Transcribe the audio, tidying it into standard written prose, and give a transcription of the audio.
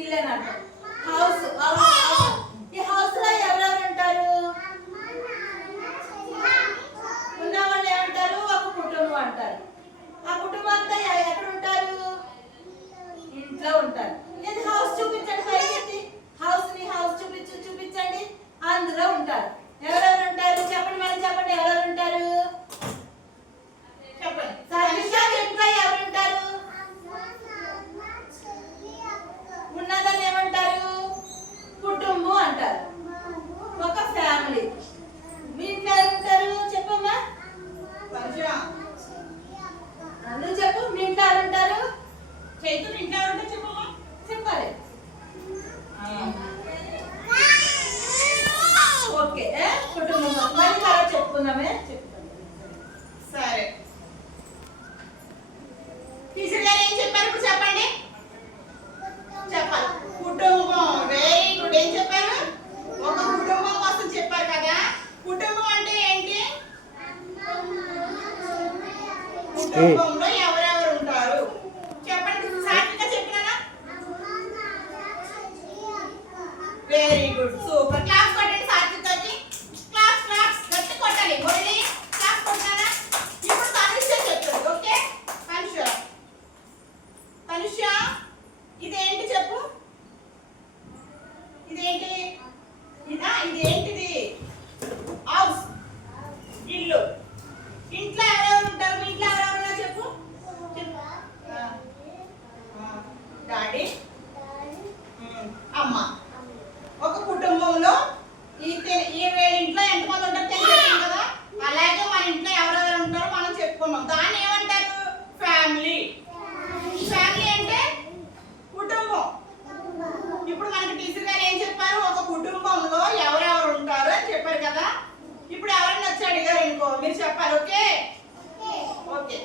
ఇల్లు అని అర్థం. హౌస్ ఈ హౌస్ లో ఎవరెవరు ఉంటారు? ఉన్న వాళ్ళు ఏమంటారు? ఒక కుటుంబం అంటారు. ఆ కుటుంబం అంతా ఎక్కడ ఉంటారు? ఇంట్లో ఉంటారు. ఇది హౌస్ చూపించండి పైకి. హౌస్ చూపించండి. అందులో ఉంటారు. ఎవరెవరు ఉంటారు చెప్పండి, మరి చెప్పండి. ఎవరెవరు ఉంటారు చెప్పండి. ఇంట్లో ఎవరు ఉంటారు? ఉన్నదాన్ని ఏమంటారు? కుటుంబం అంటారు. ఒక ఫ్యామిలీ. మీ ఇంట్లో ఎవరు ఉంటారు చెప్పమ్మా? నువ్వు చెప్పు. మీ ఇంట్లో ఎవరు ఉంటారు? చైతు ఇంట్లో ఎవరు ఉంటారు చెప్పమ్మా? చెప్పాలి. ఓకే, కుటుంబం మరి తర్వాత చెప్పుకుందామే. సరే, టీచర్ గారు ఏం చెప్పారు ఇప్పుడు చెప్పండి. చెప్పాలి. కుటుంబం. Very good. ఏం చెప్పారు? ఒక కుటుంబం కోసం చెప్పారు కదా. కుటుంబం అంటే ఏంటి? కుటుంబంలో ఎవరెవరు ఉంటారు చెప్పండి. సాత్విక చెప్పినా? Very good, super. క్లాస్ కొట్టండి సాత్వికకి. క్లాస్ క్లాస్ గట్టి కొట్టాలి. మొదటి క్లాస్ కొట్టారా? ఇప్పుడు తనుష్య చెప్తుంది. ఓకే తనుష్య ఇదేంటి చెప్పు. ఇదేంటి? ఇదేంటిది? హౌస్, ఇల్లు. ఇంట్లో ఎవరెవరు ఉంటారు? మీ ఇంట్లో ఎవరెవరు ఉన్నారు చెప్పు. డాడీ, అమ్మ. ఒక కుటుంబంలో ఈ ఇంట్లో ఎంతమంది ఉంటారు తెలియదు కదా. అలాగే మన ఇంట్లో ఎవరెవరు ఉంటారో మనం చెప్పుకున్నాం. దాన్ని ఏమంటారు? ఫ్యామిలీ. ఫ్యామిలీ అంటే కుటుంబం. ఇప్పుడు మనకి టీచర్ గారు ఏం చెప్పారు? ఒక కుటుంబంలో ఎవరెవరు ఉంటారు అని చెప్పారు కదా. ఇప్పుడు ఎవరైనా వచ్చి అడిగారు అనుకో, మీరు చెప్పాలి. Okay okay